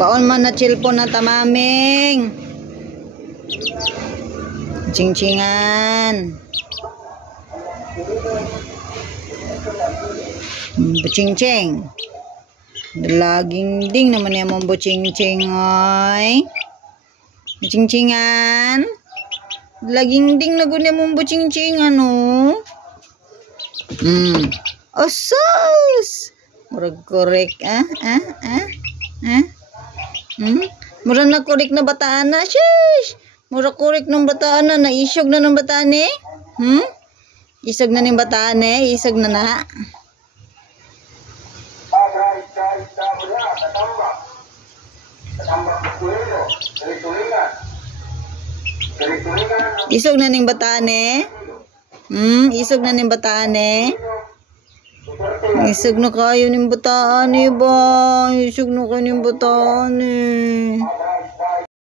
Paon man na cellphone na tamaming. Ching-chingan. Buching-ching. Laging ding naman yan mong buching-ching, oy. Buching-chingan. Laging ding na guna mong buching-ching, ano? Osos! Murag korek, Murag na korek na bataan na, shush! Murag korek ng bataan na, naisog na ng bataan eh. Isog na ng bataan eh, isog na na. Isog na ning bataan eh. Isog na ning bataan eh. Isog na kayo ning bataan eh ba? Isog na kayo ning bataan eh.